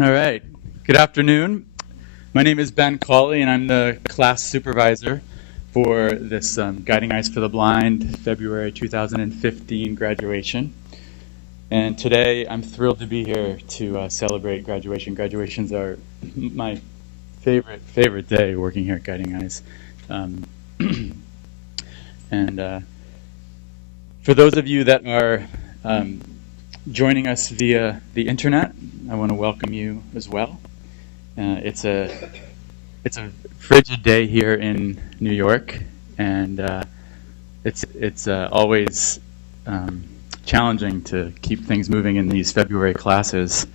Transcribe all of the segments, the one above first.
All right. Good afternoon. My name is Ben Cawley, and I'm the class supervisor for this Guiding Eyes for the Blind February 2015 graduation. And today I'm thrilled to be here to celebrate graduation. Graduations are my favorite day working here at Guiding Eyes. And for those of you that are joining us via the internet, I want to welcome you as well. It's a frigid day here in New York, and it's always challenging to keep things moving in these February classes.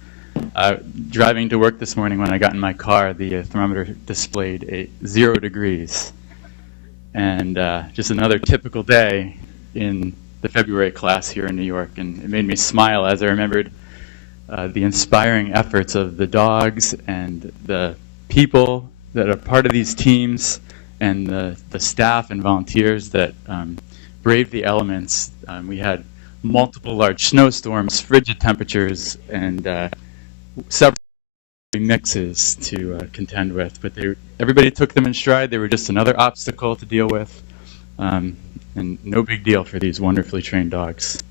Driving to work this morning, when I got in my car, the thermometer displayed 0 degrees, and just another typical day in the February class here in New York, and it made me smile as I remembered the inspiring efforts of the dogs and the people that are part of these teams, and the staff and volunteers that braved the elements. We had multiple large snowstorms, frigid temperatures, and several mixes to contend with, but everybody took them in stride. They were just another obstacle to deal with, and no big deal for these wonderfully trained dogs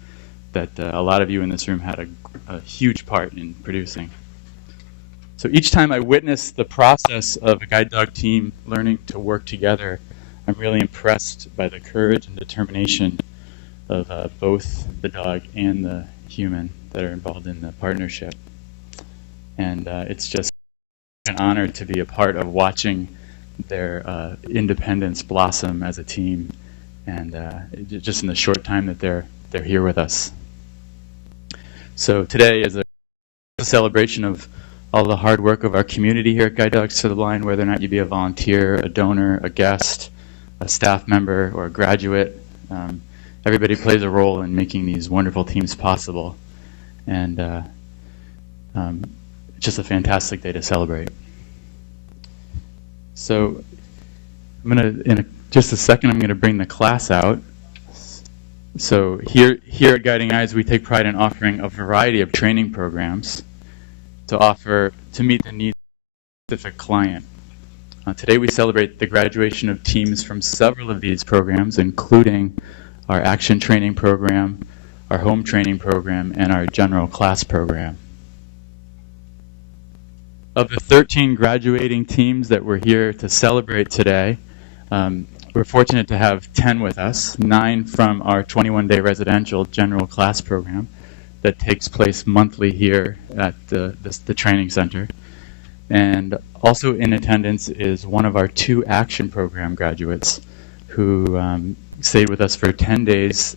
that a lot of you in this room had a huge part in producing. So each time I witness the process of a guide dog team learning to work together, I'm really impressed by the courage and determination of both the dog and the human that are involved in the partnership. And it's just an honor to be a part of watching their independence blossom as a team, and just in the short time that they're here with us. So today is a celebration of all the hard work of our community here at Guide Dogs for the Blind, whether or not you be a volunteer, a donor, a guest, a staff member, or a graduate. Everybody plays a role in making these wonderful teams possible, and it's just a fantastic day to celebrate. So in just a second, I'm going to bring the class out. So here at Guiding Eyes, we take pride in offering a variety of training programs to meet the needs of a specific client. Today we celebrate the graduation of teams from several of these programs, including our action training program, our home training program, and our general class program. Of the 13 graduating teams that we're here to celebrate today, we're fortunate to have 10 with us, 9 from our 21-day residential general class program that takes place monthly here at the training center. And also in attendance is one of our 2 action program graduates who stayed with us for 10 days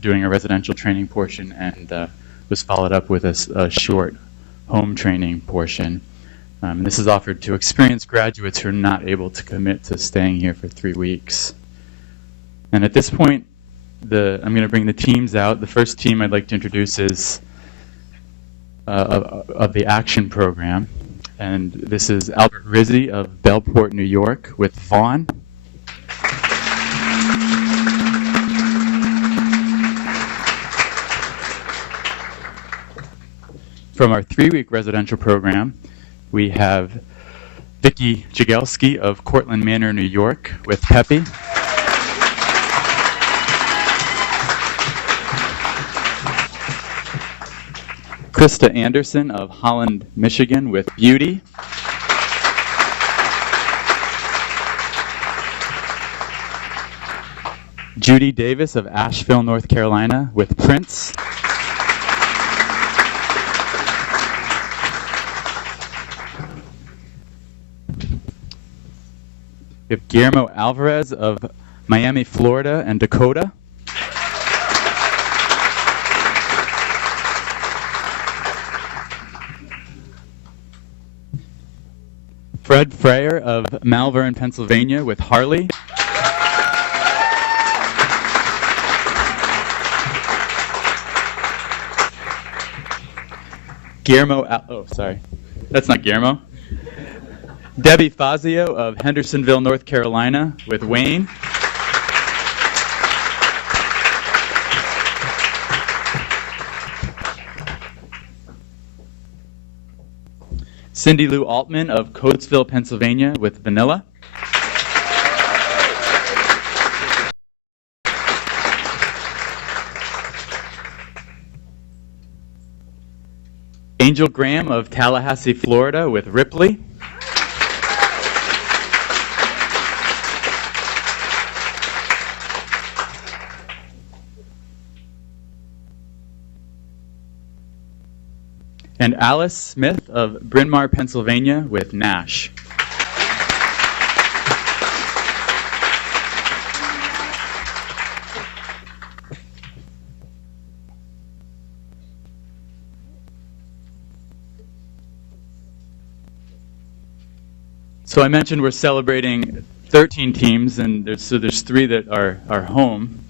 doing a residential training portion, and was followed up with a short home training portion. This is offered to experienced graduates who are not able to commit to staying here for 3 weeks. And at this point, I'm going to bring the teams out. The first team I'd like to introduce is of the action program. And this is Albert Rizzi of Bellport, New York, with Vaughn. From our 3-week residential program, we have Vicki Jagelski of Cortland Manor, New York, with Peppy. Krista Anderson of Holland, Michigan, with Beauty. Judy Davis of Asheville, North Carolina, with Prince. We have Guillermo Alvarez of Miami, Florida, and Dakota. Fred Freyer of Malvern, Pennsylvania, with Harley. That's not Guillermo. Debbie Fazio of Hendersonville, North Carolina, with Wayne. Cindy Lou Altman of Coatesville, Pennsylvania with Vanilla. Angel Graham of Tallahassee, Florida with Ripley. And Alice Smith of Bryn Mawr, Pennsylvania with Nash. So I mentioned we're celebrating 13 teams, and there's 3 that are home.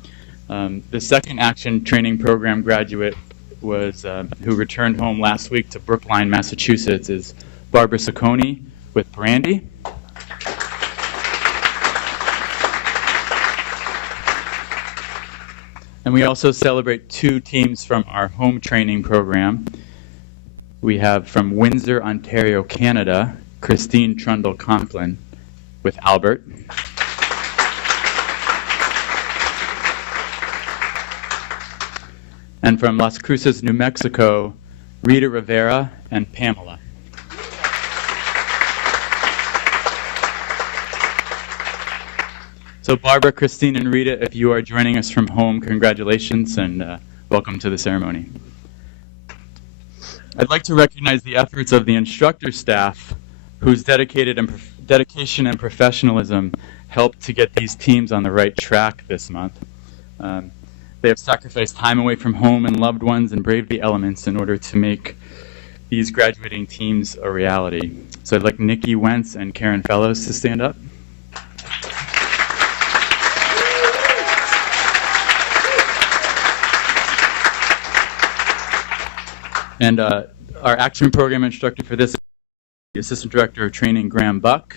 The second Action Training Program graduate was who returned home last week to Brookline, Massachusetts, is Barbara Sacconi with Brandy. And we also celebrate 2 teams from our home training program. We have from Windsor, Ontario, Canada, Christine Trundle-Conklin with Albert. And from Las Cruces, New Mexico, Rita Rivera and Pamela. So Barbara, Christine, and Rita, if you are joining us from home, congratulations and welcome to the ceremony. I'd like to recognize the efforts of the instructor staff whose dedication and professionalism helped to get these teams on the right track this month. They have sacrificed time away from home and loved ones and braved the elements in order to make these graduating teams a reality. So I'd like Nikki Wentz and Karen Fellows to stand up. And our action program instructor for this, the Assistant Director of Training, Graham Buck.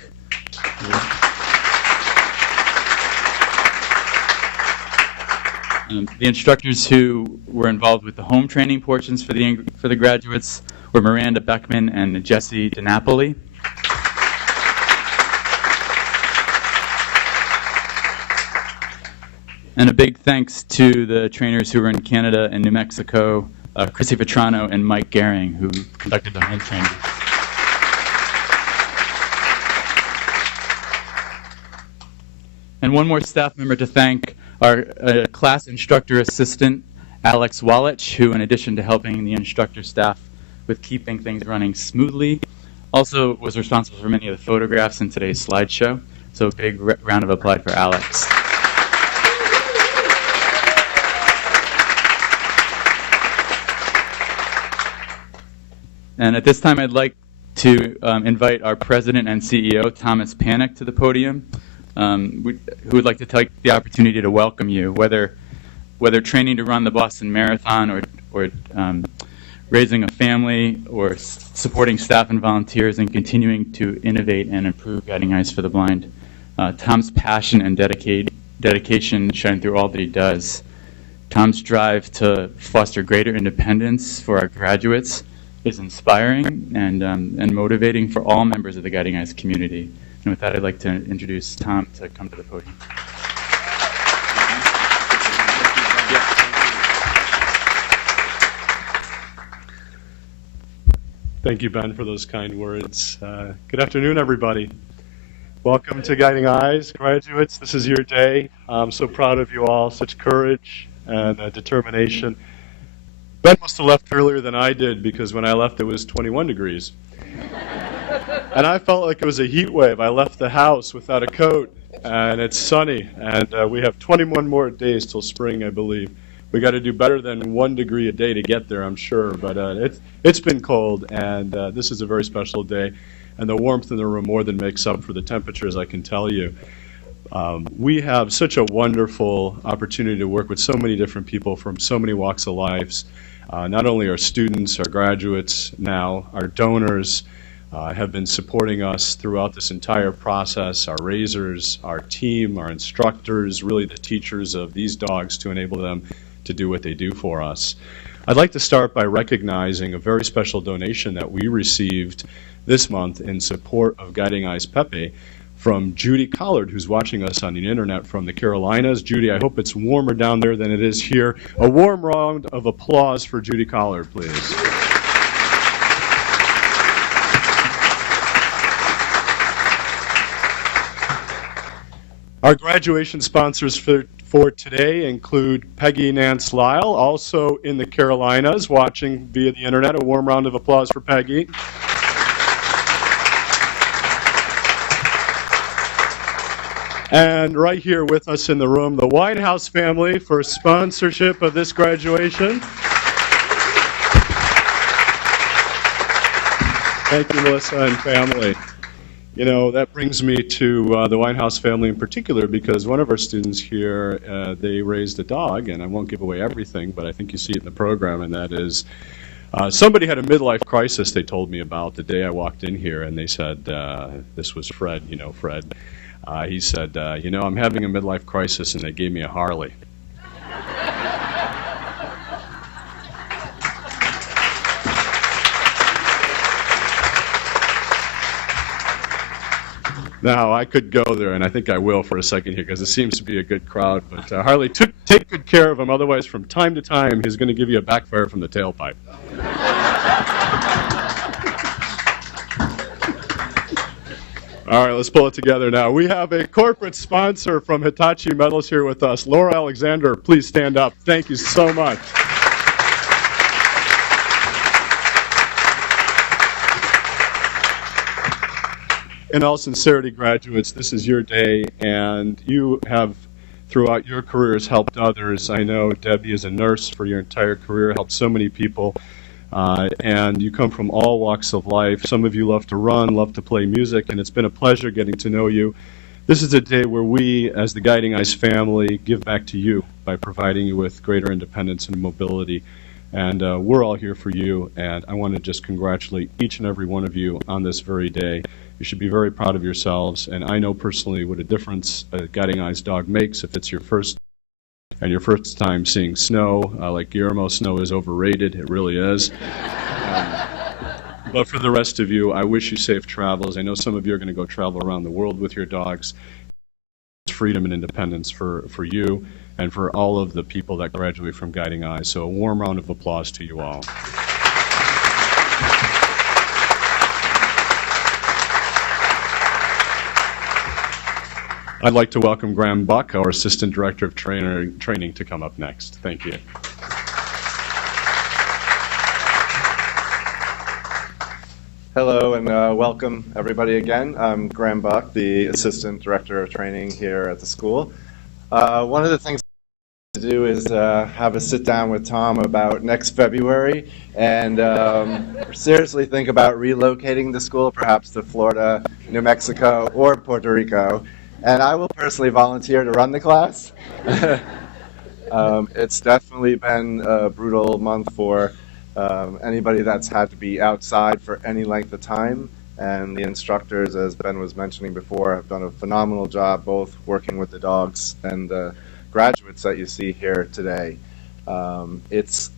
The instructors who were involved with the home training portions for the graduates were Miranda Beckman and Jesse DiNapoli. And a big thanks to the trainers who were in Canada and New Mexico, Chrissy Vetrano and Mike Gehring, who conducted the home training. And one more staff member to thank, our class instructor assistant, Alex Wallach, who in addition to helping the instructor staff with keeping things running smoothly, also was responsible for many of the photographs in today's slideshow. So a big round of applause for Alex. And at this time, I'd like to invite our president and CEO, Thomas Panek, to the podium, who would like to take the opportunity to welcome you, whether training to run the Boston Marathon or raising a family or supporting staff and volunteers and continuing to innovate and improve Guiding Eyes for the Blind. Tom's passion and dedication shine through all that he does. Tom's drive to foster greater independence for our graduates is inspiring and motivating for all members of the Guiding Eyes community. And with that, I'd like to introduce Tom to come to the podium. Thank you, Ben, for those kind words. Good afternoon, everybody. Welcome to Guiding Eyes. Graduates, this is your day. I'm so proud of you all, such courage and determination. Ben must have left earlier than I did, because when I left it was 21 degrees. And I felt like it was a heat wave. I left the house without a coat, and it's sunny, and we have 21 more days till spring, I believe. We got to do better than 1 degree a day to get there, I'm sure, but it's been cold, and this is a very special day, and the warmth in the room more than makes up for the temperatures, I can tell you. We have such a wonderful opportunity to work with so many different people from so many walks of lives. Not only our students, our graduates now, our donors have been supporting us throughout this entire process, our raisers, our team, our instructors, really the teachers of these dogs to enable them to do what they do for us. I'd like to start by recognizing a very special donation that we received this month in support of Guiding Eyes Pepe from Judy Collard, who's watching us on the internet from the Carolinas. Judy, I hope it's warmer down there than it is here. A warm round of applause for Judy Collard, please. Our graduation sponsors for today include Peggy Nance Lyle, also in the Carolinas, watching via the internet. A warm round of applause for Peggy. And right here with us in the room, the Winehouse family for sponsorship of this graduation. Thank you, Melissa and family. You know, that brings me to the Winehouse family in particular, because one of our students here, they raised a dog, and I won't give away everything, but I think you see it in the program, and that is somebody had a midlife crisis they told me about the day I walked in here, and they said, this was Fred, you know, Fred. He said, you know, I'm having a midlife crisis, and they gave me a Harley. Now, I could go there, and I think I will for a second here, because it seems to be a good crowd. But Harley, take good care of him. Otherwise, from time to time, he's going to give you a backfire from the tailpipe. All right, let's pull it together now. We have a corporate sponsor from Hitachi Metals here with us. Laura Alexander, please stand up. Thank you so much. In all sincerity, graduates, this is your day, and you have, throughout your careers, helped others. I know Debbie is a nurse for your entire career, helped so many people, and you come from all walks of life. Some of you love to run, love to play music, and it's been a pleasure getting to know you. This is a day where we, as the Guiding Eyes family, give back to you by providing you with greater independence and mobility. And we're all here for you, and I want to just congratulate each and every one of you on this very day. You should be very proud of yourselves, and I know personally what a difference a Guiding Eyes dog makes if it's your first time seeing snow. Like Guillermo, snow is overrated. It really is. But for the rest of you, I wish you safe travels. I know some of you are going to go travel around the world with your dogs. It's freedom and independence for you and for all of the people that graduate from Guiding Eyes. So a warm round of applause to you all. I'd like to welcome Graham Buck, our Assistant Director of Training, to come up next. Thank you. Hello and welcome everybody again. I'm Graham Buck, the Assistant Director of Training here at the school. One of the things to do is have a sit down with Tom about next February and seriously think about relocating the school, perhaps to Florida, New Mexico, or Puerto Rico. And I will personally volunteer to run the class. It's definitely been a brutal month for anybody that's had to be outside for any length of time. And the instructors, as Ben was mentioning before, have done a phenomenal job both working with the dogs and the graduates that you see here today. It's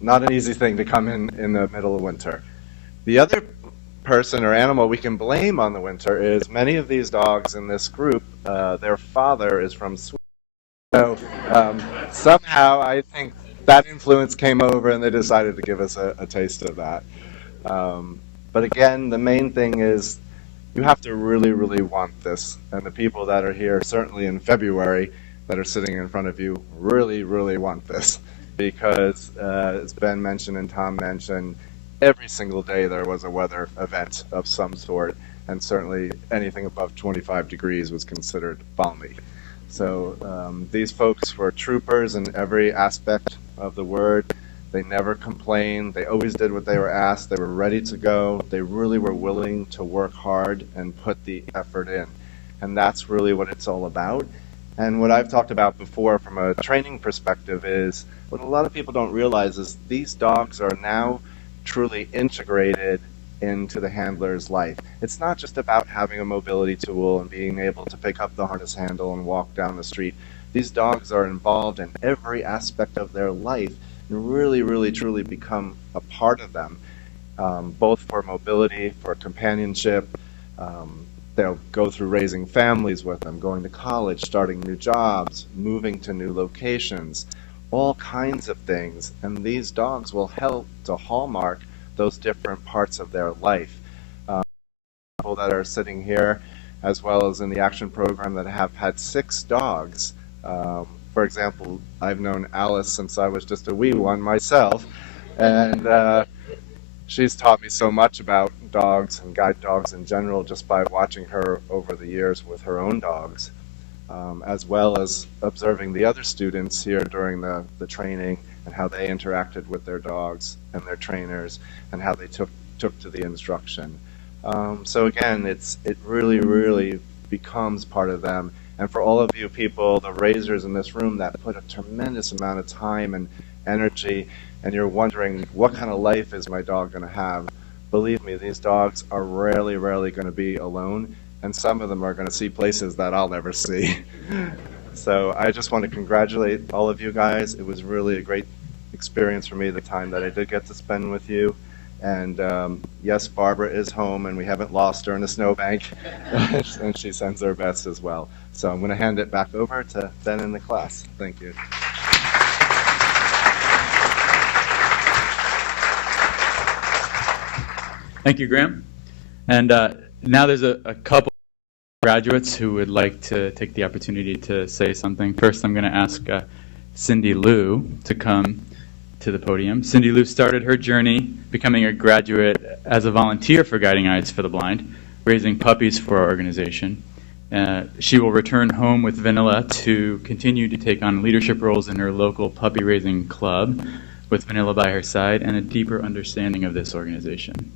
not an easy thing to come in the middle of winter. The other person or animal we can blame on the winter is many of these dogs in this group, their father is from Sweden. So somehow I think that influence came over and they decided to give us a taste of that. But again, the main thing is you have to really, really want this. And the people that are here, certainly in February, that are sitting in front of you, really, really want this. Because as Ben mentioned and Tom mentioned, every single day there was a weather event of some sort, and certainly anything above 25 degrees was considered balmy. So these folks were troopers in every aspect of the word. They never complained. They always did what they were asked. They were ready to go. They really were willing to work hard and put the effort in. And that's really what it's all about. And what I've talked about before from a training perspective is what a lot of people don't realize is these dogs are now truly integrated into the handler's life. It's not just about having a mobility tool and being able to pick up the harness handle and walk down the street. These dogs are involved in every aspect of their life and really, really, truly become a part of them. both for mobility, for companionship. They'll go through raising families with them, going to college, starting new jobs, moving to new locations, all kinds of things. And these dogs will help to hallmark those different parts of their life. People that are sitting here, as well as in the action program, that have had 6 dogs. For example, I've known Alice since I was just a wee one myself, and she's taught me so much about dogs and guide dogs in general just by watching her over the years with her own dogs, as well as observing the other students here during the training and how they interacted with their dogs and their trainers and how they took to the instruction. So again, it really becomes part of them. And for all of you people, the raisers in this room that put a tremendous amount of time and energy, and you're wondering, what kind of life is my dog going to have? Believe me, these dogs are rarely going to be alone, and some of them are going to see places that I'll never see. So I just want to congratulate all of you guys. It was really a great experience for me, the time that I did get to spend with you. And yes, Barbara is home, and we haven't lost her in a snowbank, and she sends her best as well. So I'm going to hand it back over to Ben and the class. Thank you. Thank you, Graham. And now there's a couple graduates who would like to take the opportunity to say something. First, I'm going to ask Cindy Liu to come to the podium. Cindy Liu started her journey becoming a graduate as a volunteer for Guiding Eyes for the Blind, raising puppies for our organization. She will return home with Vanilla to continue to take on leadership roles in her local puppy raising club, with Vanilla by her side and a deeper understanding of this organization.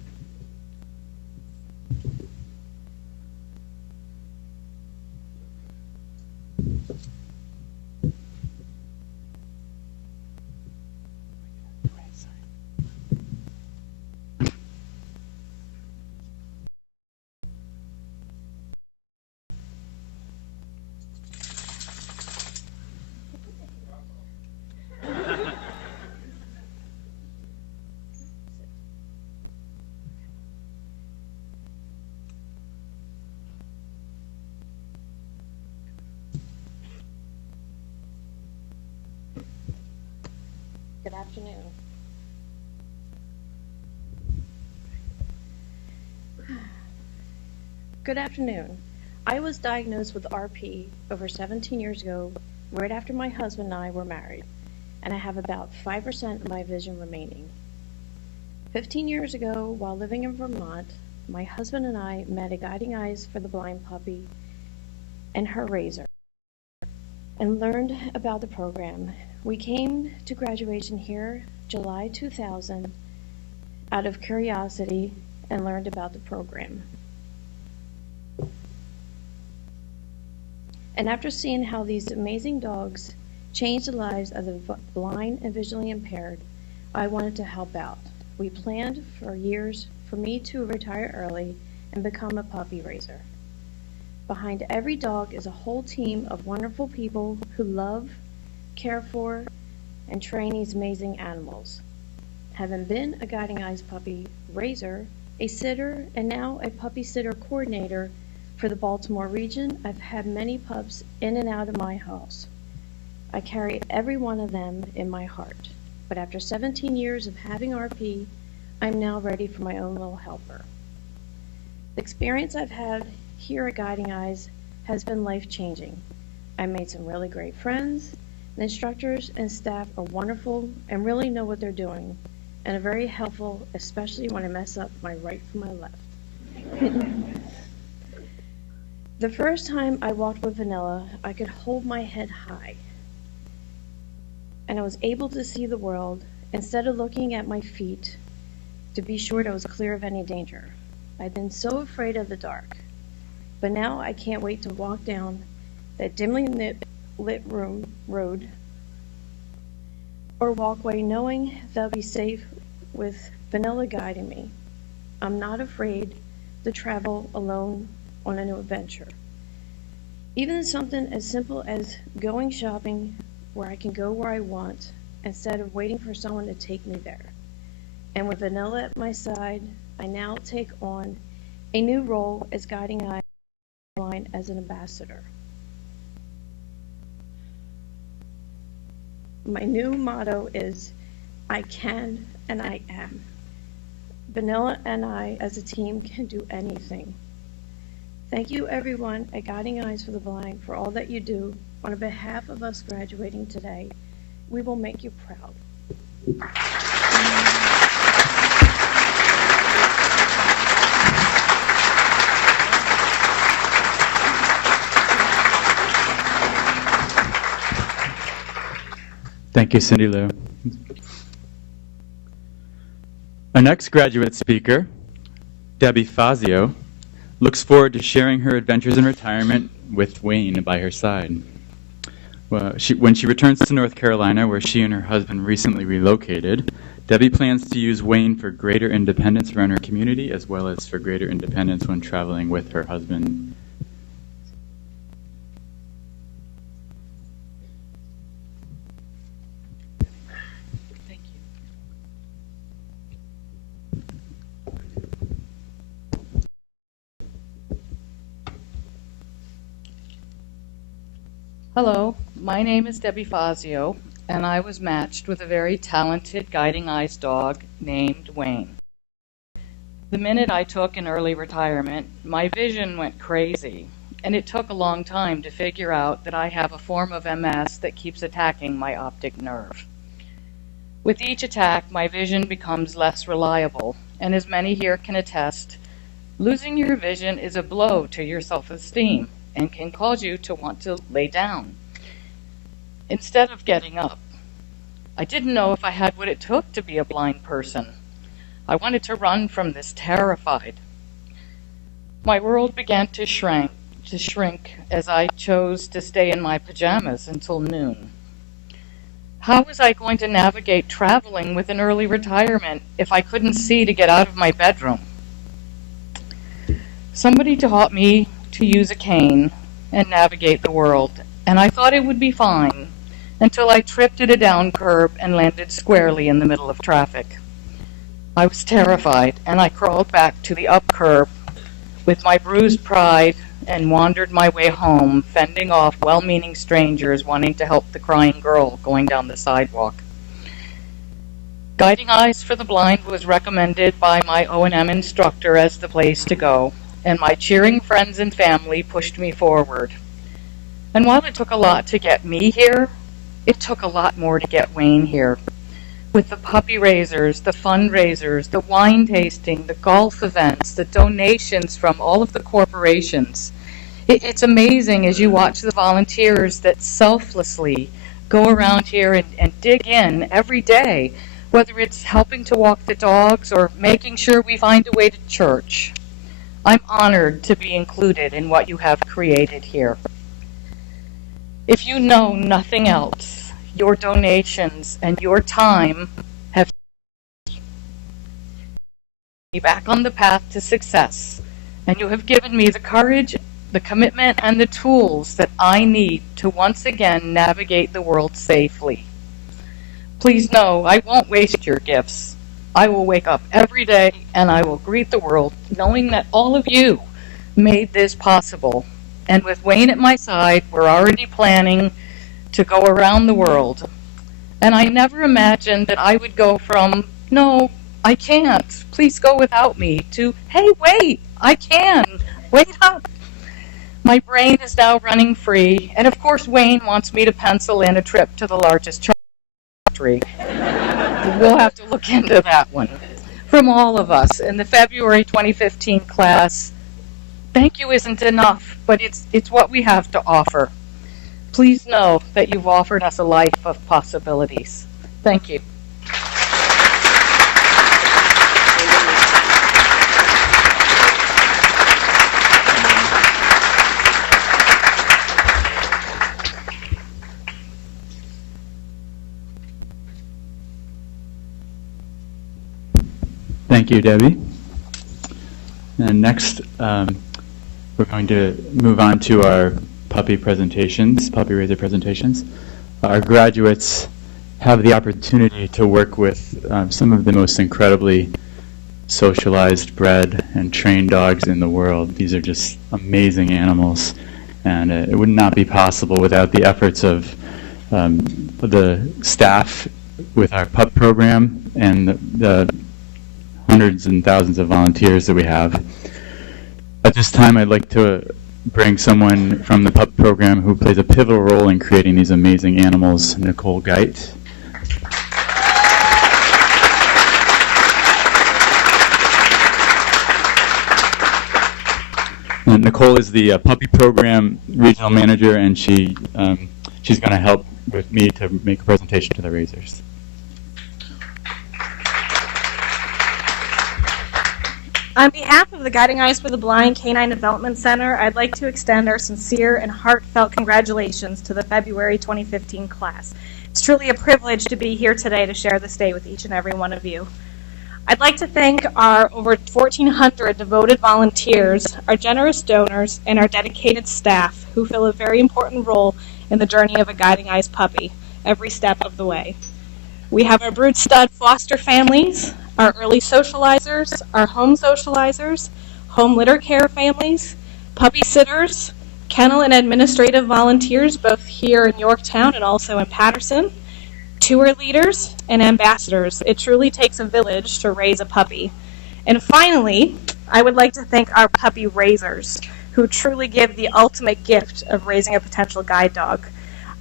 Good afternoon. Good afternoon. I was diagnosed with RP over 17 years ago, right after my husband and I were married, and I have about 5% of my vision remaining. 15 years ago, while living in Vermont, my husband and I met a Guiding Eyes for the Blind puppy and her raiser, and learned about the program. We came to graduation here July 2000 out of curiosity and learned about the program. And after seeing how these amazing dogs change the lives of the blind and visually impaired, I wanted to help out. We planned for years for me to retire early and become a puppy raiser. Behind every dog is a whole team of wonderful people who love, care for, and train these amazing animals. Having been a Guiding Eyes puppy raiser, a sitter, and now a puppy sitter coordinator for the Baltimore region, I've had many pups in and out of my house. I carry every one of them in my heart. But after 17 years of having RP, I'm now ready for my own little helper. The experience I've had here at Guiding Eyes has been life-changing. I made some really great friends. The instructors and staff are wonderful and really know what they're doing, and are very helpful, especially when I mess up my right from my left. The first time I walked with Vanilla, I could hold my head high, and I was able to see the world instead of looking at my feet to be sure I was clear of any danger. I'd been so afraid of the dark, but now I can't wait to walk down that dimly lit road or walkway knowing that I'll be safe with Vanilla guiding me. I'm not afraid to travel alone on a new adventure. Even something as simple as going shopping where I can go where I want instead of waiting for someone to take me there. And with Vanilla at my side, I now take on a new role as Guiding Eye Blind as an ambassador. My new motto is, I can and I am. Vanilla and I as a team can do anything. Thank you everyone at Guiding Eyes for the Blind for all that you do. On behalf of us graduating today, we will make you proud. Thank you, Cindy Lou. Our next graduate speaker, Debbie Fazio, looks forward to sharing her adventures in retirement with Wayne by her side. Well, when she returns to North Carolina, where she and her husband recently relocated, Debbie plans to use Wayne for greater independence around her community, as well as for greater independence when traveling with her husband. Thank you. Hello, my name is Debbie Fazio, and I was matched with a very talented Guiding Eyes dog named Wayne. The minute I took an early retirement, my vision went crazy, and it took a long time to figure out that I have a form of MS that keeps attacking my optic nerve. With each attack, my vision becomes less reliable, and as many here can attest, losing your vision is a blow to your self-esteem and can cause you to want to lay down instead of getting up. I didn't know if I had what it took to be a blind person. I wanted to run from this terrified. My world began to shrink as I chose to stay in my pajamas until noon. How was I going to navigate traveling with an early retirement if I couldn't see to get out of my bedroom? Somebody taught me to use a cane and navigate the world, and I thought it would be fine until I tripped at a down curb and landed squarely in the middle of traffic. I was terrified, and I crawled back to the up curb with my bruised pride and wandered my way home, fending off well-meaning strangers wanting to help the crying girl going down the sidewalk. Guiding Eyes for the Blind was recommended by my O&M instructor as the place to go, and my cheering friends and family pushed me forward. And while it took a lot to get me here, it took a lot more to get Wayne here. With the puppy raisers, the fundraisers, the wine tasting, the golf events, the donations from all of the corporations. It's amazing as you watch the volunteers that selflessly go around here and dig in every day, whether it's helping to walk the dogs or making sure we find a way to church. I'm honored to be included in what you have created here. If you know nothing else, your donations and your time have taken me back on the path to success, and you have given me the courage, the commitment, and the tools that I need to once again navigate the world safely. Please know I won't waste your gifts. I will wake up every day and I will greet the world knowing that all of you made this possible. And with Wayne at my side, we're already planning to go around the world. And I never imagined that I would go from, no, I can't, please go without me, to, hey, wait, I can, wait up. My brain is now running free, and of course Wayne wants me to pencil in a trip to the largest chocolate factory. We'll have to look into that one. From all of us in the February 2015 class, thank you isn't enough, but it's what we have to offer. Please know that you've offered us a life of possibilities. Thank you. Thank you, Debbie. And next, we're going to move on to our puppy raiser presentations. Our graduates have the opportunity to work with some of the most incredibly socialized, bred, and trained dogs in the world. These are just amazing animals, and it would not be possible without the efforts of the staff with our pup program and the hundreds and thousands of volunteers that we have. At this time, I'd like to bring someone from the pup program who plays a pivotal role in creating these amazing animals, Nicole Geit. Nicole is the puppy program regional manager, and she's going to help with me to make a presentation to the raisers. On behalf of the Guiding Eyes for the Blind Canine Development Center, I'd like to extend our sincere and heartfelt congratulations to the February 2015 class. It's truly a privilege to be here today to share this day with each and every one of you. I'd like to thank our over 1,400 devoted volunteers, our generous donors, and our dedicated staff who fill a very important role in the journey of a Guiding Eyes puppy every step of the way. We have our brood stud foster families, our early socializers, our home socializers, home litter care families, puppy sitters, kennel and administrative volunteers both here in Yorktown and also in Patterson, tour leaders, and ambassadors. It truly takes a village to raise a puppy. And finally, I would like to thank our puppy raisers, who truly give the ultimate gift of raising a potential guide dog.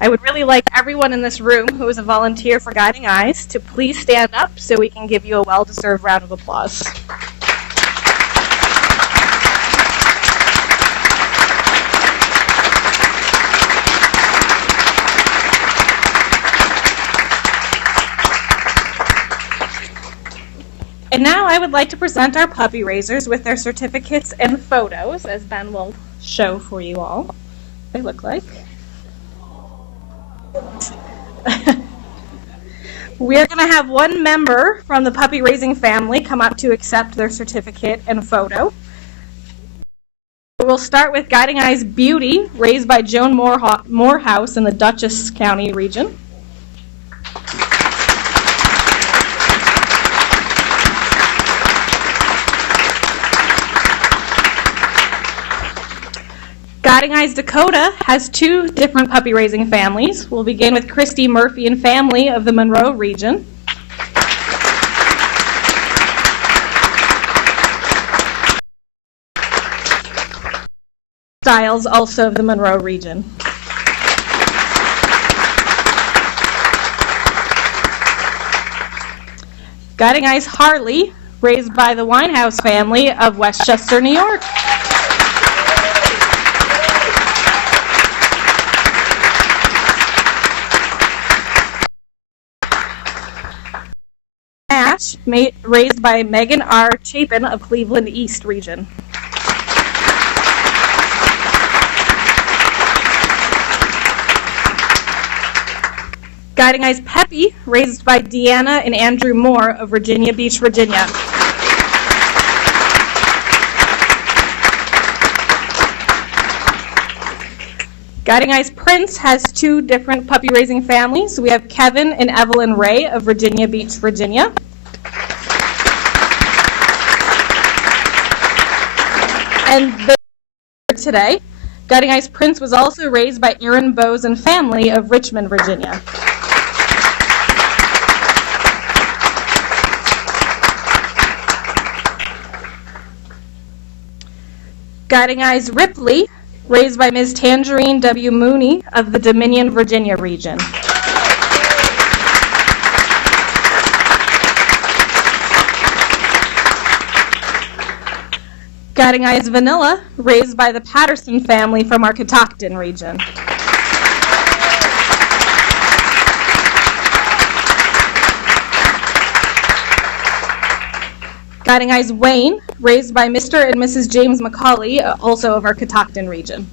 I would really like everyone in this room who is a volunteer for Guiding Eyes to please stand up so we can give you a well-deserved round of applause. And now I would like to present our puppy raisers with their certificates and photos, as Ben will show for you all. They look like. We are going to have one member from the puppy raising family come up to accept their certificate and photo. We'll start with Guiding Eyes Beauty, raised by Joan Morehouse in the Dutchess County region. Guiding Eyes Dakota has two different puppy raising families. We'll begin with Christy Murphy and family of the Monroe region. Styles, also of the Monroe region. Guiding Eyes Harley, raised by the Winehouse family of Westchester, New York. Ash, raised by Megan R. Chapin of Cleveland East region. Guiding Eyes Peppy, raised by Deanna and Andrew Moore of Virginia Beach, Virginia. Guiding Eyes Prince has two different puppy raising families. We have Kevin and Evelyn Ray of Virginia Beach, Virginia. And today, Guiding Eyes Prince was also raised by Aaron Bowes and family of Richmond, Virginia. Guiding Eyes Ripley, raised by Ms. Tangerine W. Mooney of the Dominion, Virginia region. Guiding Eyes Vanilla, raised by the Patterson family from our Catoctin region. Guiding Eyes Wayne, raised by Mr. and Mrs. James McCauley, also of our Catoctin region.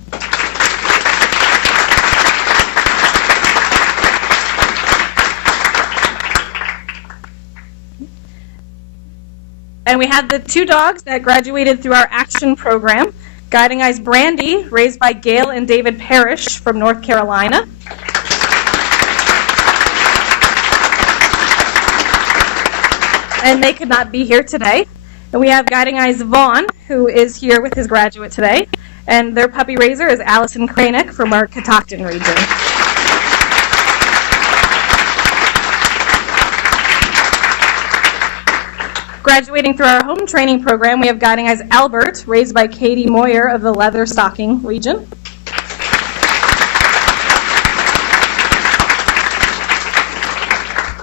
And we had the two dogs that graduated through our action program. Guiding Eyes Brandy, raised by Gail and David Parrish from North Carolina. and they could not be here today. And we have Guiding Eyes Vaughn, who is here with his graduate today, and their puppy raiser is Allison Kranick from our Catoctin region. Graduating through our home training program, we have Guiding Eyes Albert, raised by Katie Moyer of the Leatherstocking region.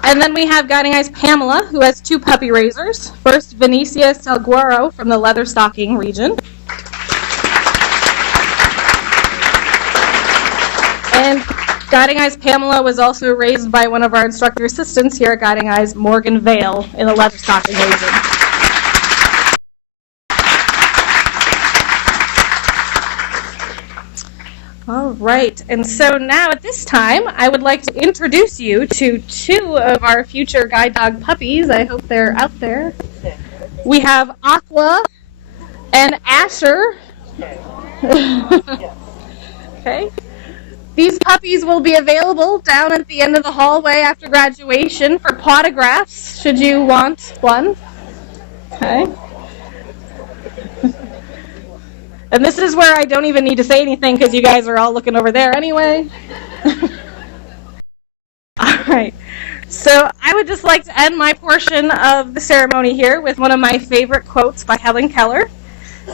And then we have Guiding Eyes Pamela, who has two puppy raisers. First, Vinicia Salguero from the Leatherstocking region. And Guiding Eyes Pamela was also raised by one of our instructor assistants here at Guiding Eyes, Morgan Vale, in the Leatherstocking region. All right, and so now at this time, I would like to introduce you to two of our future guide dog puppies. I hope they're out there. We have Aqua and Asher. Okay. These puppies will be available down at the end of the hallway after graduation for autographs, should you want one. Okay. And this is where I don't even need to say anything because you guys are all looking over there anyway. All right. So I would just like to end my portion of the ceremony here with one of my favorite quotes by Helen Keller.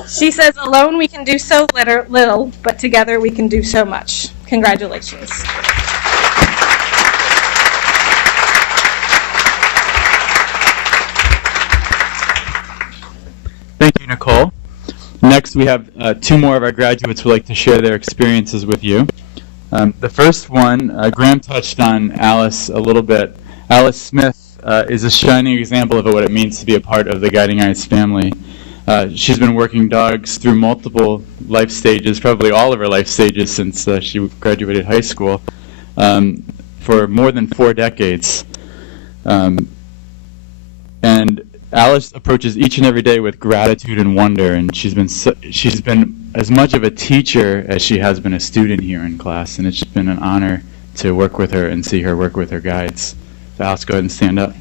She says, "Alone we can do so little, but together we can do so much." Congratulations. Thank you, Nicole. Next, we have two more of our graduates who would like to share their experiences with you. The first one, Graham touched on Alice a little bit. Alice Smith is a shining example of what it means to be a part of the Guiding Eyes family. She's been working dogs through multiple life stages, probably all of her life stages since she graduated high school, for more than 4 decades. And Alice approaches each and every day with gratitude and wonder, and she's been as much of a teacher as she has been a student here in class, and it's been an honor to work with her and see her work with her guides. So Alice, go ahead and stand up.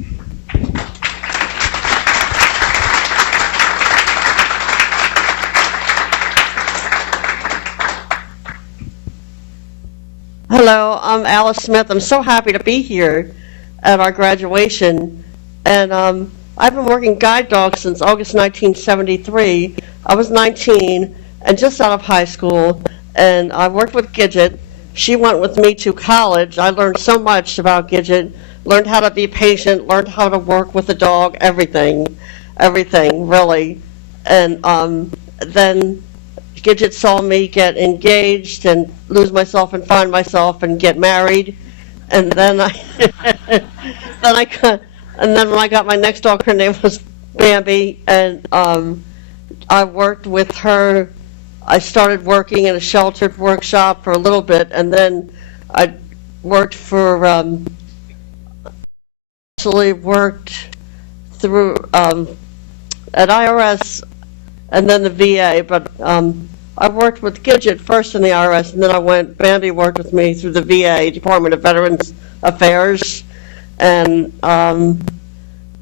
Hello, I'm Alice Smith. I'm so happy to be here at our graduation, and I've been working guide dogs since August 1973. I was 19 and just out of high school, and I worked with Gidget. She went with me to college. I learned so much about Gidget, learned how to be patient, learned how to work with the dog, everything, really. And then Gidget saw me get engaged and lose myself and find myself and get married. And then And then when I got my next dog, her name was Bambi, and I worked with her. I started working in a sheltered workshop for a little bit, and then I worked for, actually worked through, at IRS and then the VA, but I worked with Gidget first in the IRS, and then Bambi worked with me through the VA, Department of Veterans Affairs. And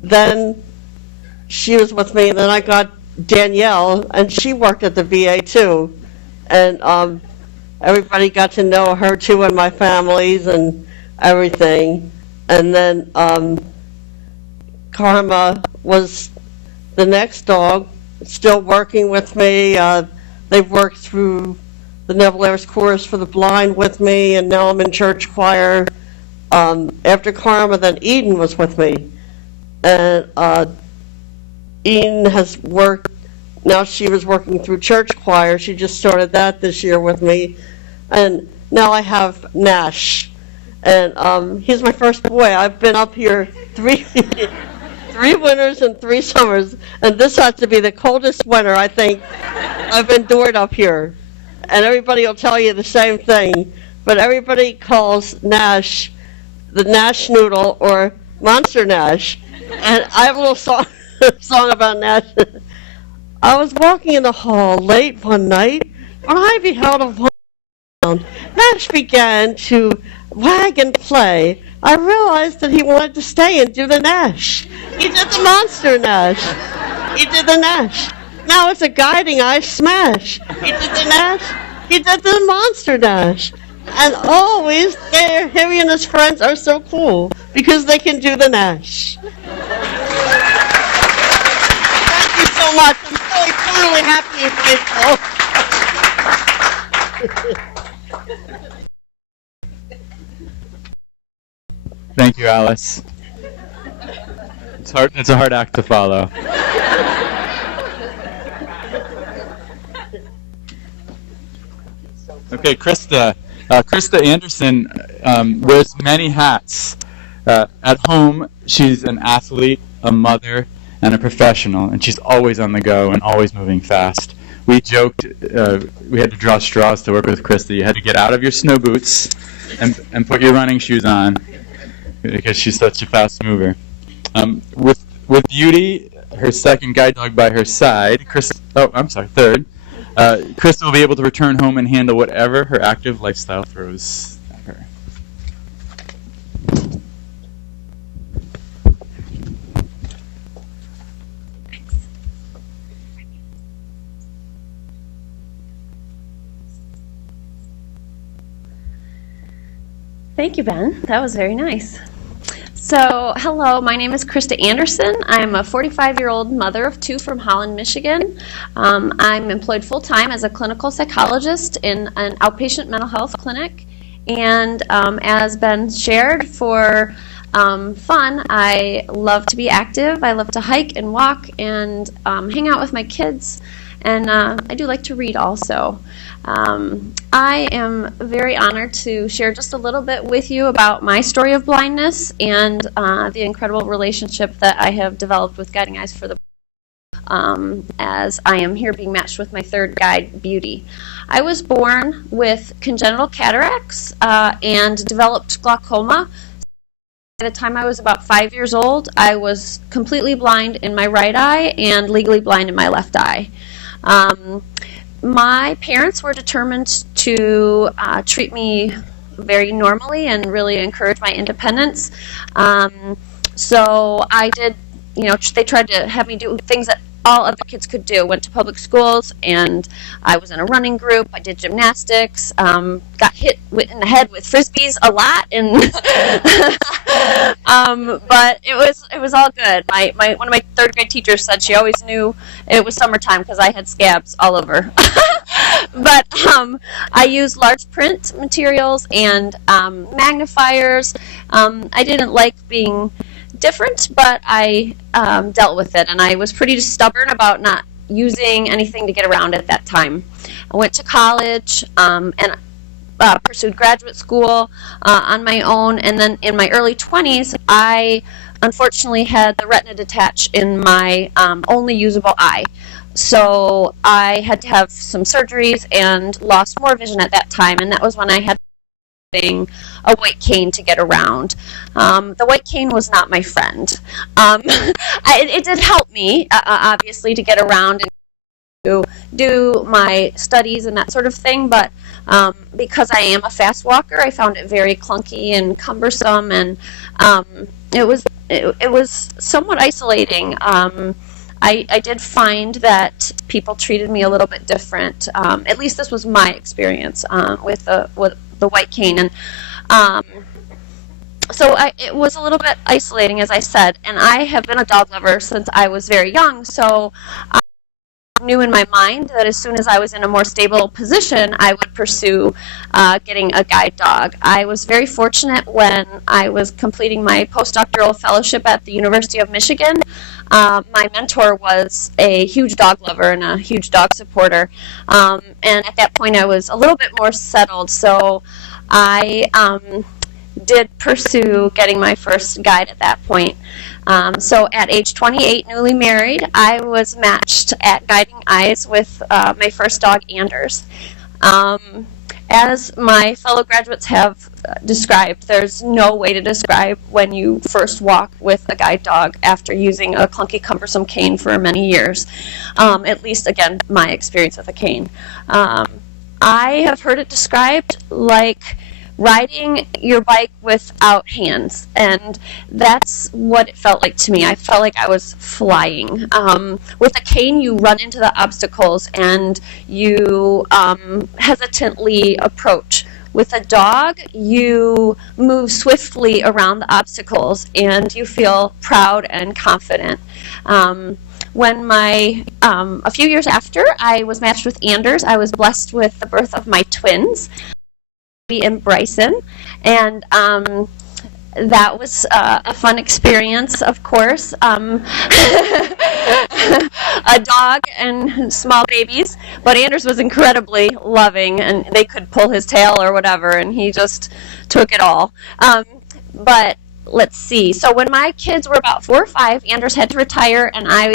then she was with me, and then I got Danielle, and she worked at the VA too. And everybody got to know her too, and my families and everything. And then Karma was the next dog, still working with me. They've worked through the Neville Ayers Chorus for the Blind with me, and now I'm in church choir. After Karma, then Eden was with me. And Eden has worked, now she was working through church choir. She just started that this year with me. And now I have Nash. And he's my first boy. I've been up here three winters and 3 summers. And this has to be the coldest winter, I think, I've endured up here. And everybody will tell you the same thing. But everybody calls Nash the Nash Noodle or Monster Nash. And I have a little song about Nash. I was walking in the hall late one night when I beheld a sound. Nash began to wag and play. I realized that he wanted to stay and do the Nash. He did the monster Nash. He did the Nash. Now it's a guiding eye smash. He did the Nash. He did the monster Nash. And always there, him and his friends are so cool because they can do the Nash. Thank you so much. I'm so eternally happy and grateful. Thank you, Alice. It's a hard act to follow. Okay, Krista. Krista Anderson wears many hats. At home, she's an athlete, a mother, and a professional, and she's always on the go and always moving fast. We joked we had to draw straws to work with Krista. You had to get out of your snow boots and put your running shoes on because she's such a fast mover. With Beauty, her second guide dog by her side, third. Krista will be able to return home and handle whatever her active lifestyle throws at her. Thank you, Ben. That was very nice. So, hello, my name is Krista Anderson. I'm a 45-year-old mother of two from Holland, Michigan. I'm employed full-time as a clinical psychologist in an outpatient mental health clinic. And as Ben shared, for fun, I love to be active. I love to hike and walk and hang out with my kids. And I do like to read also. I am very honored to share just a little bit with you about my story of blindness and the incredible relationship that I have developed with Guiding Eyes for the as I am here being matched with my third guide, Beauty. I was born with congenital cataracts and developed glaucoma. By the time I was about 5 years old, I was completely blind in my right eye and legally blind in my left eye. My parents were determined to treat me very normally and really encourage my independence. So I did, they tried to have me do things that all other kids could do. Went to public schools, and I was in a running group. I did gymnastics. Got hit in the head with frisbees a lot, and but it was all good. One of my third grade teachers said she always knew it was summertime because I had scabs all over. But I used large print materials and magnifiers. I didn't like being different, but I dealt with it, and I was pretty stubborn about not using anything to get around at that time. I went to college and pursued graduate school on my own, and then in my early 20s, I unfortunately had the retina detach in my only usable eye. So I had to have some surgeries and lost more vision at that time, and that was when I had a white cane to get around. The white cane was not my friend. It did help me, obviously, to get around and to do my studies and that sort of thing, but because I am a fast walker, I found it very clunky and cumbersome, and it was somewhat isolating. I did find that people treated me a little bit different. At least this was my experience with the white cane, and so it was a little bit isolating, as I said. And I have been a dog lover since I was very young, so I knew in my mind that as soon as I was in a more stable position, I would pursue getting a guide dog. I was very fortunate when I was completing my postdoctoral fellowship at the University of Michigan. My mentor was a huge dog lover and a huge dog supporter, and at that point I was a little bit more settled, so I did pursue getting my first guide at that point. So at age 28, newly married, I was matched at Guiding Eyes with my first dog, Anders. As my fellow graduates have described, there's no way to describe when you first walk with a guide dog after using a clunky, cumbersome cane for many years. At least, again, my experience with a cane. I have heard it described like riding your bike without hands, and that's what it felt like to me. I felt like I was flying. With a cane, you run into the obstacles and you hesitantly approach. With a dog, you move swiftly around the obstacles and you feel proud and confident. When a few years after I was matched with Anders, I was blessed with the birth of my twins, Cody and Bryson, and that was a fun experience, of course. A dog and small babies, but Anders was incredibly loving, and they could pull his tail or whatever, and he just took it all. But let's see. So when my kids were about 4 or 5, Anders had to retire, and I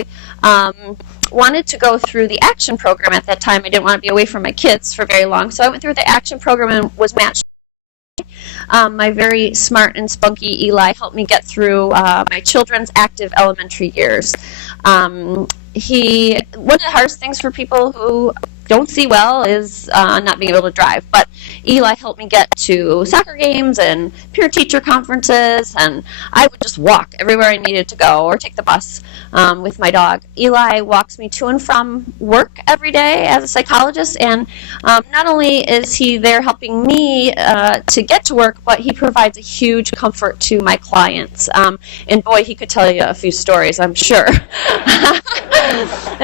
wanted to go through the action program at that time. I didn't want to be away from my kids for very long, so I went through the action program and was matched. My very smart and spunky Eli helped me get through my children's active elementary years. One of the hardest things for people who don't see well is not being able to drive. But Eli helped me get to soccer games and peer-teacher conferences, and I would just walk everywhere I needed to go or take the bus with my dog. Eli walks me to and from work every day as a psychologist, and not only is he there helping me to get to work, but he provides a huge comfort to my clients. And boy, he could tell you a few stories, I'm sure.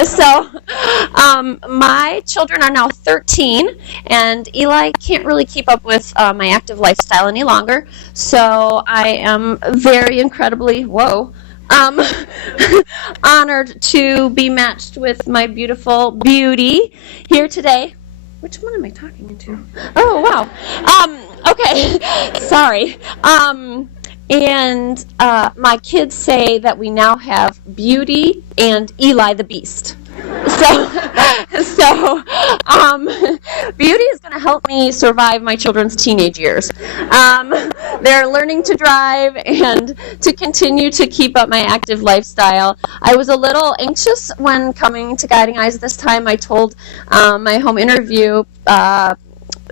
So my children are now 13, and Eli can't really keep up with my active lifestyle any longer, so I am very incredibly, honored to be matched with my beautiful beauty here today. Which one am I talking into? Oh, wow. Okay, sorry. And my kids say that we now have Beauty and Eli the Beast. So Beauty is going to help me survive my children's teenage years. They're learning to drive and to continue to keep up my active lifestyle. I was a little anxious when coming to Guiding Eyes this time. I told my home interview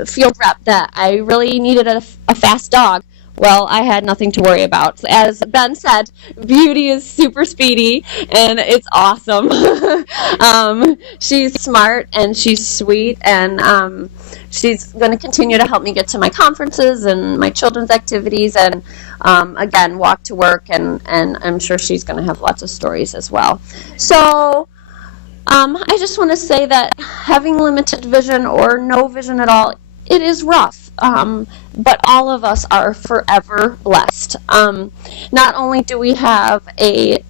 field rep that I really needed a fast dog. Well, I had nothing to worry about. As Ben said, Beauty is super speedy, and it's awesome. She's smart, and she's sweet, and she's going to continue to help me get to my conferences and my children's activities, and again, walk to work, and I'm sure she's going to have lots of stories as well. So I just want to say that having limited vision or no vision at all, it is rough. But all of us are forever blessed. Not only do we have a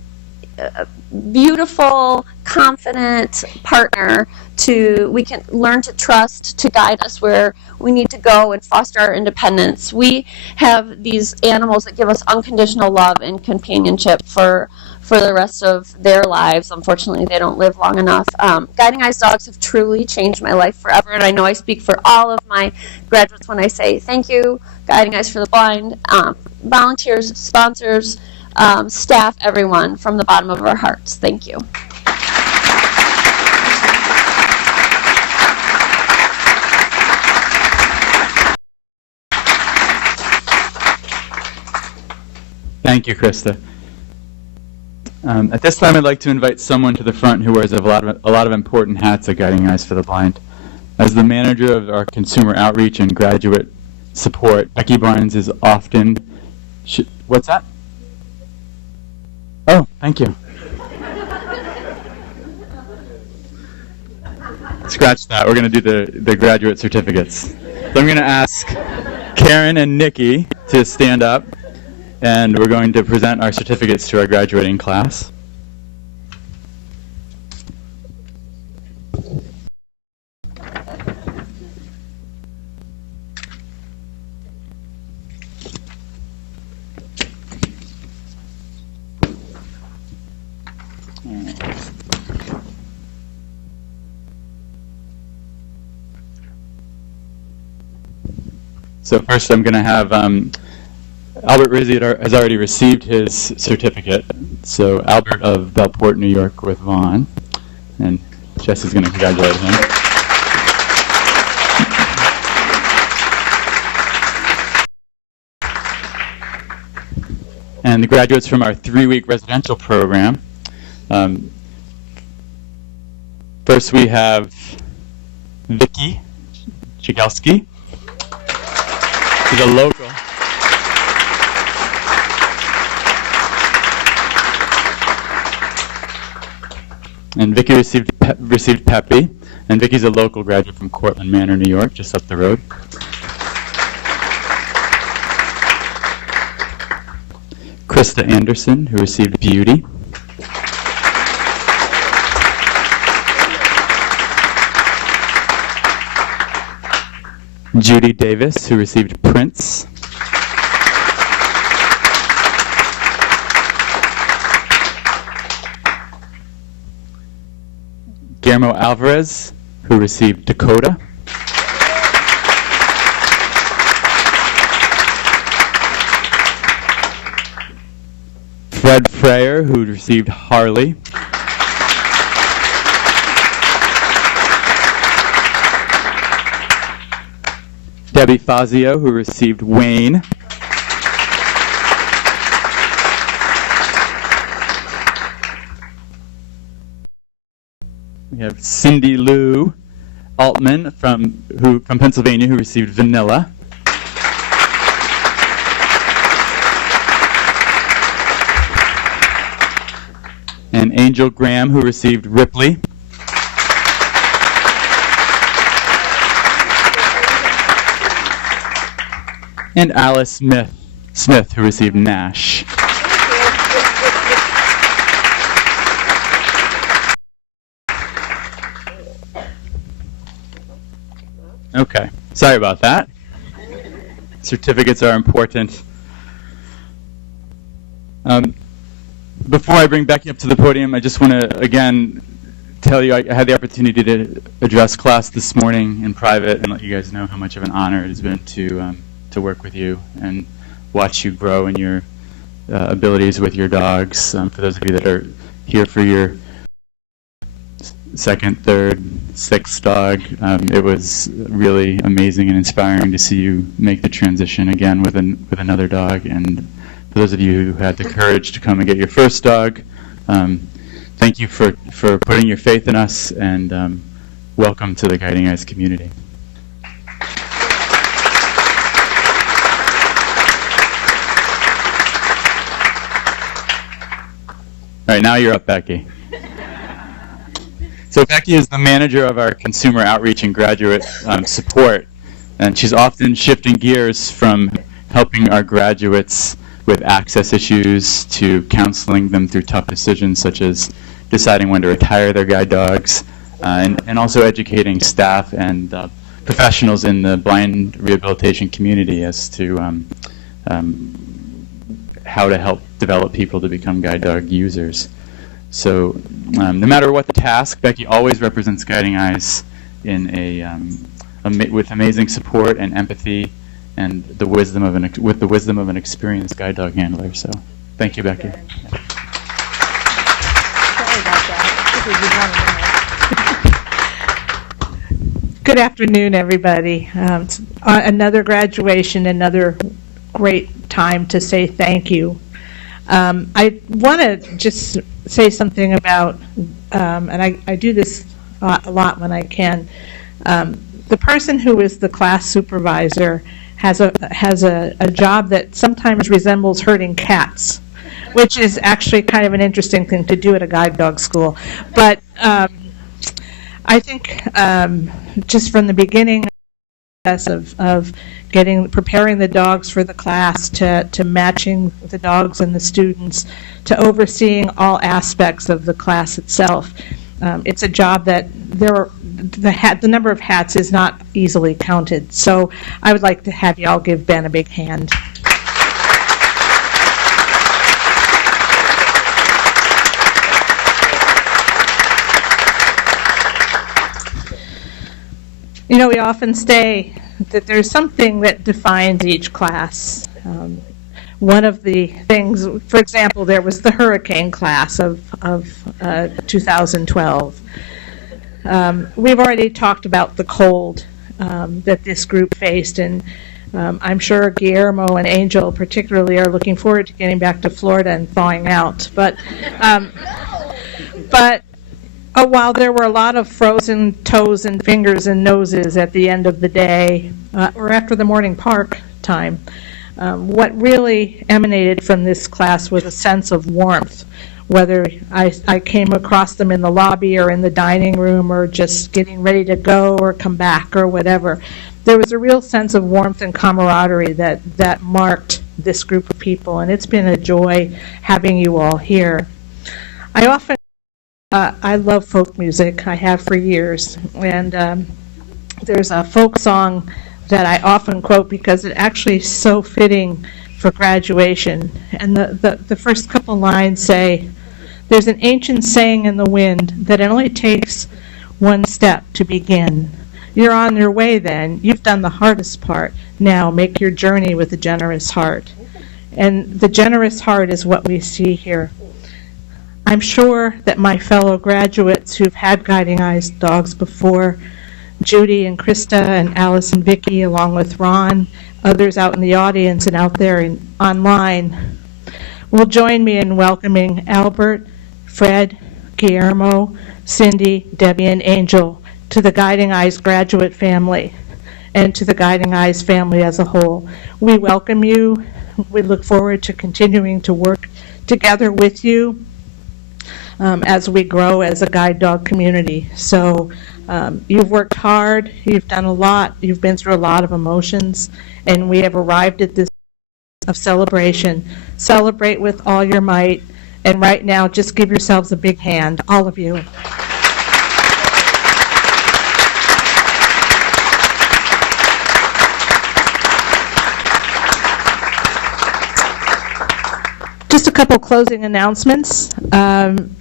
beautiful, confident partner we can learn to trust, to guide us where we need to go and foster our independence. We have these animals that give us unconditional love and companionship for the rest of their lives. Unfortunately, they don't live long enough. Guiding Eyes dogs have truly changed my life forever, and I know I speak for all of my graduates when I say thank you, Guiding Eyes for the Blind, volunteers, sponsors, staff, everyone, from the bottom of our hearts. Thank you. Thank you, Krista. At this time, I'd like to invite someone to the front who wears a lot of important hats at Guiding Eyes for the Blind. As the manager of our consumer outreach and graduate support, Becky Barnes is often... What's that? Oh, thank you. Scratch that. We're going to do the graduate certificates. So I'm going to ask Karen and Nikki to stand up, and we're going to present our certificates to our graduating class. So first I'm going to have Albert Rizzi has already received his certificate. So Albert of Bellport, New York with Vaughn. And Jess is going to congratulate him. and the graduates from our 3-week residential program. First, we have Vicky Chigalski. She's a local. And Vicky received PEPI, and Vicky's a local graduate from Cortland Manor, New York, just up the road. Krista Anderson, who received Beauty. Judy Davis, who received Prince. Guillermo Alvarez, who received Dakota. Fred Freyer, who received Harley. Debbie Fazio, who received Wayne. We have Cindy Lou Altman from Pennsylvania, who received Vanilla. And Angel Graham, who received Ripley. And Alice Smith, who received Nash. Okay, sorry about that. Certificates are important. Before I bring Becky up to the podium, I just want to, again, tell you I had the opportunity to address class this morning in private and let you guys know how much of an honor it has been to work with you and watch you grow in your abilities with your dogs. For those of you that are here for your second, third, sixth dog, it was really amazing and inspiring to see you make the transition again with another dog. And for those of you who had the courage to come and get your first dog, thank you for putting your faith in us, and welcome to the Guiding Eyes community. All right, now you're up, Becky. So Becky is the manager of our consumer outreach and graduate support, and she's often shifting gears from helping our graduates with access issues to counseling them through tough decisions such as deciding when to retire their guide dogs, and also educating staff and professionals in the blind rehabilitation community as to how to help develop people to become guide dog users. So no matter what the task, Becky always represents Guiding Eyes in with amazing support and empathy, and with the wisdom of an experienced guide dog handler. So thank you, Becky. Sorry about that. Good afternoon, everybody. Another graduation, another great time to say thank you. I want to just say something about, and I do this a lot when I can. The person who is the class supervisor has a job that sometimes resembles herding cats, which is actually kind of an interesting thing to do at a guide dog school. But I think just from the beginning of preparing the dogs for the class, to matching the dogs and the students, to overseeing all aspects of the class itself. It's a job that the number of hats is not easily counted. So I would like to have you all give Ben a big hand. You know, we often say that there's something that defines each class. One of the things, for example, there was the hurricane class of 2012. We've already talked about the cold that this group faced, and I'm sure Guillermo and Angel particularly are looking forward to getting back to Florida and thawing out. But while there were a lot of frozen toes and fingers and noses at the end of the day, or after the morning park time, what really emanated from this class was a sense of warmth, whether I came across them in the lobby or in the dining room or just getting ready to go or come back or whatever. There was a real sense of warmth and camaraderie that marked this group of people, and it's been a joy having you all here. I love folk music. I have for years, and there's a folk song that I often quote because it actually is so fitting for graduation. And the first couple lines say, "There's an ancient saying in the wind that it only takes one step to begin. You're on your way then. You've done the hardest part. Now make your journey with a generous heart." And the generous heart is what we see here. I'm sure that my fellow graduates who've had Guiding Eyes dogs before, Judy and Krista and Alice and Vicky, along with Ron, others out in the audience and out there online, will join me in welcoming Albert, Fred, Guillermo, Cindy, Debbie, and Angel to the Guiding Eyes graduate family and to the Guiding Eyes family as a whole. We welcome you. We look forward to continuing to work together with you as we grow as a guide dog community. So you've worked hard, you've done a lot, you've been through a lot of emotions, and we have arrived at this of celebration. Celebrate with all your might, and right now just give yourselves a big hand, all of you. Just a couple closing announcements.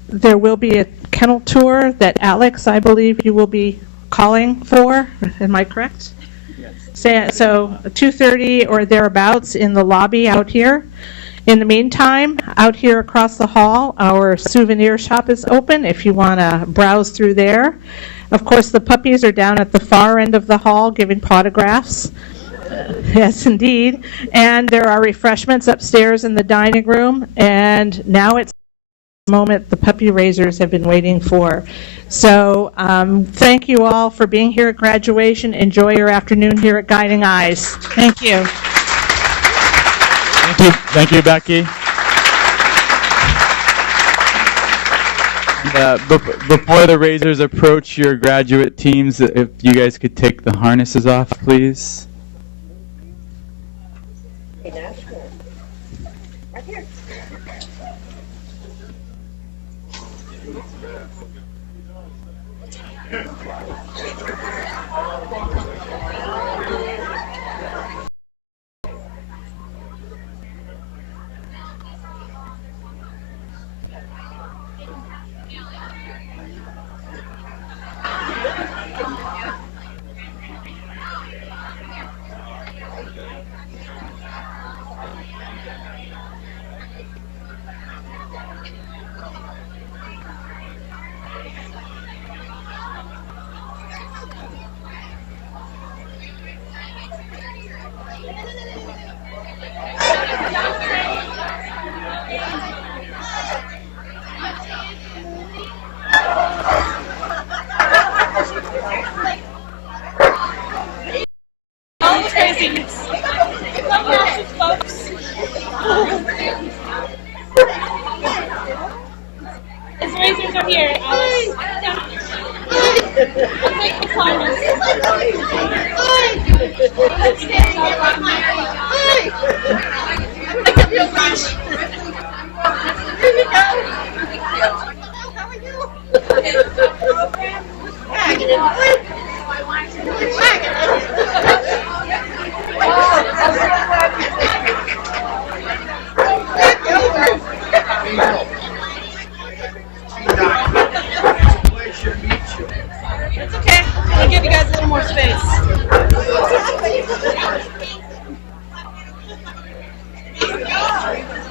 There will be a kennel tour that Alex, I believe, you will be calling for. Am I correct? Yes. So 2:30 or thereabouts in the lobby out here. In the meantime, out here across the hall, our souvenir shop is open if you want to browse through there. Of course, the puppies are down at the far end of the hall giving autographs. Yes, indeed. And there are refreshments upstairs in the dining room. And now it's the moment the puppy raisers have been waiting for. So thank you all for being here at graduation. Enjoy your afternoon here at Guiding Eyes. Thank you. Thank you, Becky. Before the raisers approach your graduate teams, if you guys could take the harnesses off, please. It's okay. I'll give you guys a little more space.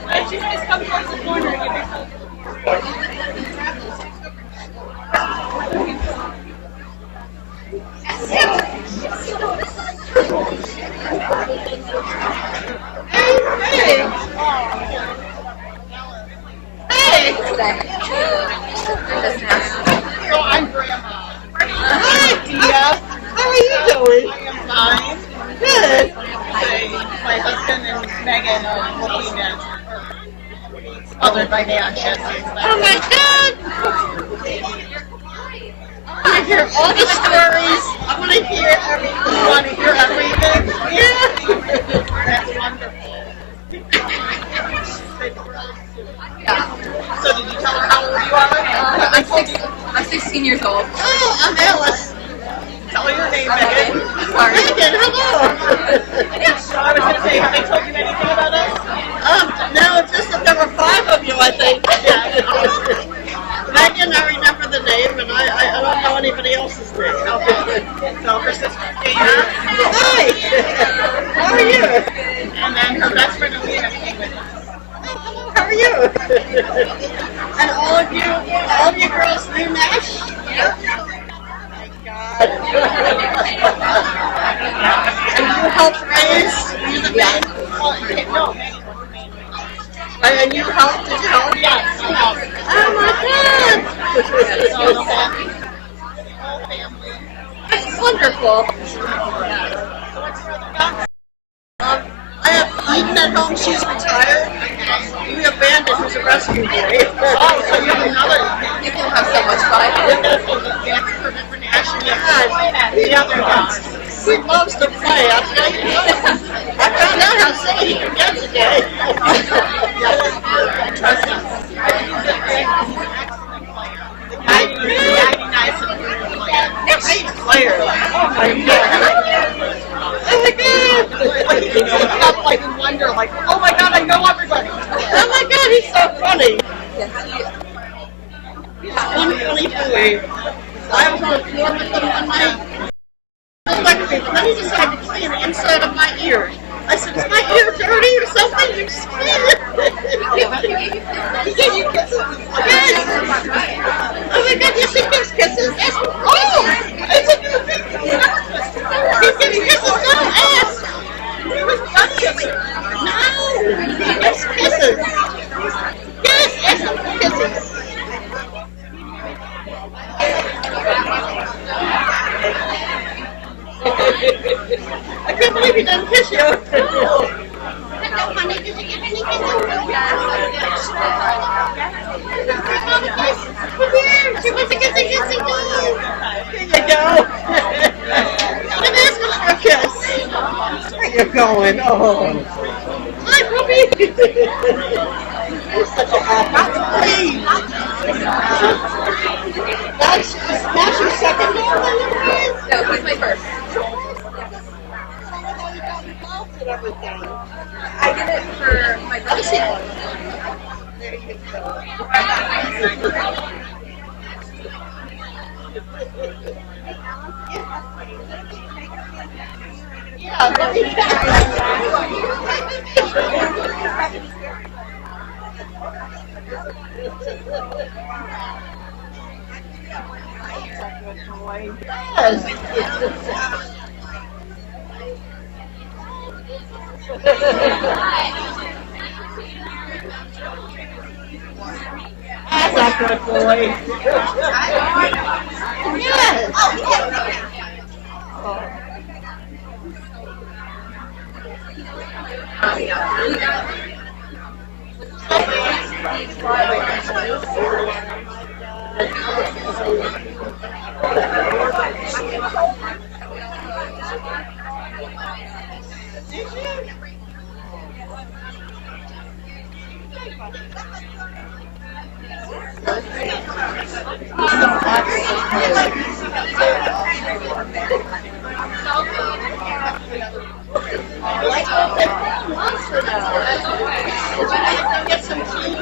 Why don't you guys come towards the corner and give yourself a little more space. Hey. So I'm Grandma. Hi, Dia. How are you doing? I am fine. Good. My husband and Megan are looking at smothered by neon sheds. Oh my God! I hear all the stories. I want to hear everything. You want to hear everything? Yeah. That's wonderful. So did you tell her how old you are? I'm 16 years old. Oh, I'm Alice. Tell her your name, Megan. Megan, hello. So I was going to say, have they told you anything about us? No, it's just that there were 5 of you, I think. Yeah. Megan, I remember the name, and I don't know anybody else's name. Okay. So her sister, Dana. Hi. How are you? And then her best friend, Alina, came with us. Hello, how are you? And all of you girls knew Nash? Yeah. Oh my God. And you helped raise the main? No. And you helped? Did you help? Yes, I helped. Oh my God. So the whole family. That's wonderful. I have Eden at home. She's retired. We have Bandit, who's a rescue boy. Oh, so you have another. You can have so much fun. That's for Nash. And the other guy. He loves to play. I tell you. I found out how silly he can get today. Trust him. He's nice and a great player. Great player. Oh my God. Oh my God! Like he keeps looking up like in wonder, like, oh my God, I know everybody. Oh my God, he's so funny. He's one funny boy. I was on the floor with him one night. But then he decided to clean the inside of my ear. I said, is my ear dirty or something? You just clean it. He gave you kisses? Yes. Oh my God, yes, he gives kisses. Yes. Oh! It's a new thing. He's giving kisses. No, ask. He was funny. No. Yes, kisses. Yes, ask him for kisses. I can't believe he doesn't kiss you. Hello, honey. Did you get any kisses? Here, she wants to kiss a kissy too. Here you go. I'm asking for a kiss. Where you going? Oh. Hi, puppy. You're such a happy. That's your second dog on your face? No, he's my first. Everything. I did it for my brother. There you go. That's a good boy. Yes. Get some tea.